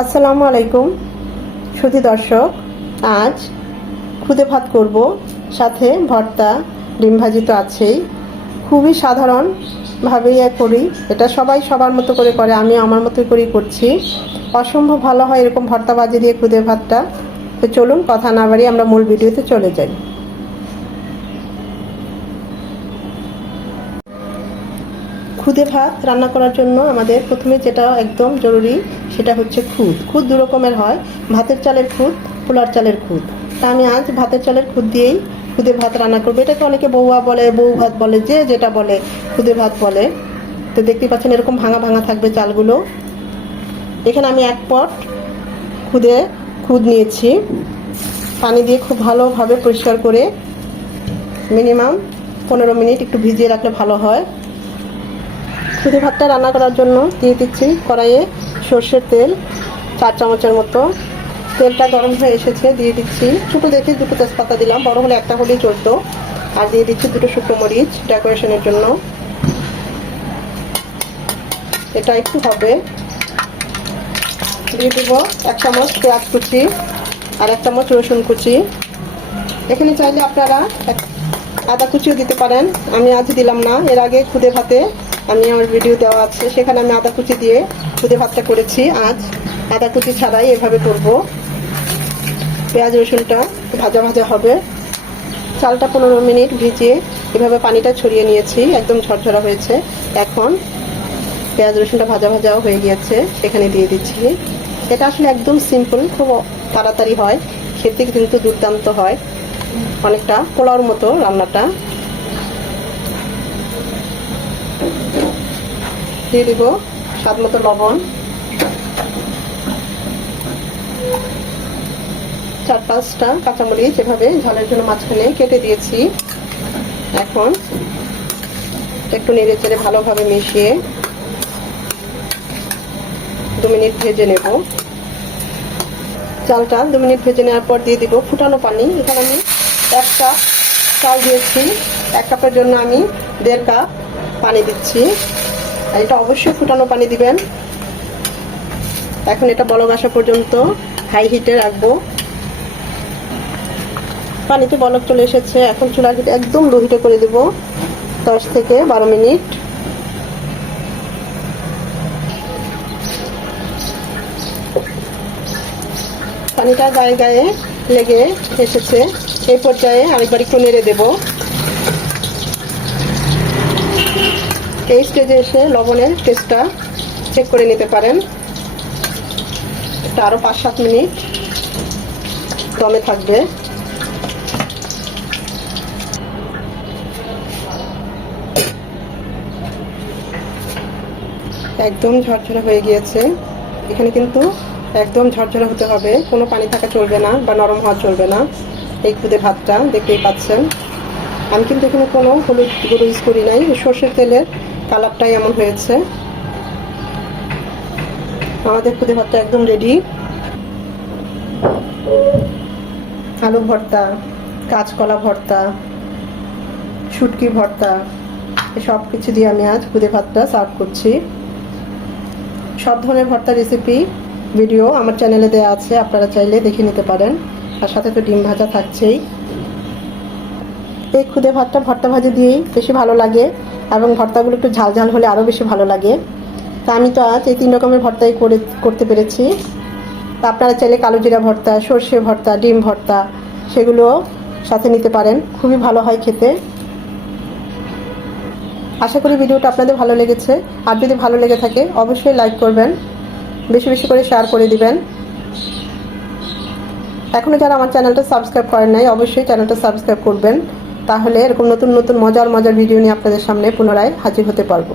আসসালামু আলাইকুম, সুধী দর্শক। আজ খুদে ভাত করব, সাথে ভর্তা, ডিম ভাজি তো আছেই। খুবই সাধারণভাবেই করি। এটা সবাই সবার মতো করে করে আমি আমার মতো করেই করছি। অসম্ভব ভালো হয় এরকম ভর্তা ভাজি দিয়ে খুদে ভাতটা। তো চলুন, কথা না বাড়িয়ে আমরা মূল ভিডিওতে চলে যাই। খুদে ভাত রান্না করার জন্য আমাদের প্রথমে যেটা একদম জরুরি সেটা হচ্ছে খুদ। খুদ দু রকমের হয়। ভাতের চালের খুদ, পোলার চালের খুদ। তা আমি আজ ভাতের চালের খুদ দিয়েই খুদে ভাত রান্না করব। এটাকে অনেকে বৌয়া বলে, বউ ভাত বলে, যে যেটা বলে, খুদে ভাত বলে। তো দেখতে পাচ্ছেন এরকম ভাঙা ভাঙা থাকবে চালগুলো। এখানে আমি এক পট খুদে খুদ নিয়েছি। পানি দিয়ে খুব ভালোভাবে পরিষ্কার করে মিনিমাম পনেরো মিনিট একটু ভিজিয়ে রাখলে ভালো হয়। খুদে ভাতটা রান্না করার জন্য দিয়ে দিচ্ছি কড়াইয়ে। সর্ষের তেল, চার চামচের মতো। তেলটা গরম হয়ে এসেছে, দিয়ে দিচ্ছি। ছোটো দেখে দুটো তেজপাতা দিলাম, বড় হলে একটা হলেই চলতো। আর দিয়ে দিচ্ছি দুটো শুকনো মরিচ ডেকোরেশনের জন্য। এটা একটু হবে। দিয়ে দেবো এক চামচ পেঁয়াজ কুচি আর এক চামচ রসুন কুচি। এখানে চাইলে আপনারা এক- আদা কুচিও দিতে পারেন। আমি আজ দিলাম না, এর আগে খুদে ভাতে আমি আমার ভিডিও দেওয়া আছে, সেখানে আমি আদা কুচি দিয়ে খুদে ভাতটা করেছি আজ। আদা কুচি ছাড়াই এভাবে করব। পেঁয়াজ, রসুনটা ভাজা ভাজা হবে। চালটা পনেরো মিনিট ভিজিয়ে এভাবে পানিটা ছড়িয়ে নিয়েছি, একদম ঝরঝরা হয়েছে। এখন পেঁয়াজ, রসুনটা ভাজা ভাজাও হয়ে গিয়েছে, সেখানে দিয়ে দিচ্ছি। এটা আসলে একদম সিম্পল খুব তাড়াতাড়ি হয়, খেতে কিন্তু দুর্দান্ত হয়। অনেকটা পোলাওর মতো রান্নাটা। দিয়ে দিব স্বাদ মতো লবণ। চার পাঁচটা কাঁচামরিচ এভাবে ঝালের জন্য মাঝখানে কেটে দিয়েছি। এখন একটু নেড়ে চেড়ে ভালোভাবে মিশিয়ে দু মিনিট ভেজে নেব। চালটা দু মিনিট ভেজে নেওয়ার পর দিয়ে দিব ফুটানো পানি। এখানে আমি এক কাপ চাল দিয়েছি। এক কাপের জন্য আমি দেড় কাপ পানি দিচ্ছি। আর এটা অবশ্যই ফুটানো পানি দিবেন। এখন এটা বলক আসা পর্যন্ত হাই হিটে রাখব। পানিতে বলক চলে এসেছে। এখন চুলার হিটে একদম লো হিটে করে দেব। দশ থেকে বারো মিনিট। পানিটা গায়ে গায়ে লেগে এসেছে। এই পর্যায়ে আরেকবার একটু নেড়ে দেব। এই স্টেজে এসে লবণের টেস্টটা চেক করে নিতে পারেন। এটা আরও পাঁচ, সাত মিনিট দমে থাকবে। একদম ঝরঝরে হয়ে গিয়েছে। এখানে কিন্তু একদম ঝরঝরে হতে হবে। কোনো পানি থাকা চলবে না বা নরম হওয়া চলবে না। এই খুদে ভাতটা দেখতেই পাচ্ছেন। আমি কিন্তু এখানে কোনো হলুদ গুঁড়ো ইউজ করি নাই। সর্ষের তেলের কালারটাই এমন হয়েছে। আমাদের খুদে ভাতটা একদম রেডি আলু ভর্তা, কাঁচকলা ভর্তা, শুটকি ভর্তা সব কিছু দিয়ে আমি আজ খুদে ভাতটা সার্ভ করছি। সব ধরনের ভর্তা রেসিপি ভিডিও আমার চ্যানেলে দেওয়া আছে, আপনারা চাইলে দেখে নিতে পারেন। আর সাথে তো ডিম ভাজা থাকছেই। এই খুদে ভাতটা ভর্তা ভাজি দিয়েই বেশি ভালো লাগে এবং ভর্তাগুলো একটু ঝাল ঝাল হলে আরও বেশি ভালো লাগে। তা আমি তো আজ এই তিন রকমের ভর্তাই করে, করতে পেরেছি। তা আপনারা চাইলে কালো জিরা ভর্তা, সর্ষে ভর্তা, ডিম ভর্তা সেগুলো সাথে নিতে পারেন। খুবই ভালো হয় খেতে। আশা করি ভিডিওটা আপনাদের ভালো লেগেছে। আর যদি ভালো লেগে থাকে, অবশ্যই লাইক করবেন। বেশি বেশি করে শেয়ার করে দিবেন। এখনও যারা আমার চ্যানেলটা সাবস্ক্রাইব করেন নাই, অবশ্যই চ্যানেলটা সাবস্ক্রাইব করবেন। তাহলে এরকম নতুন নতুন মজার মজার ভিডিও নিয়ে আপনাদের সামনে পুনরায় হাজির হতে পারব।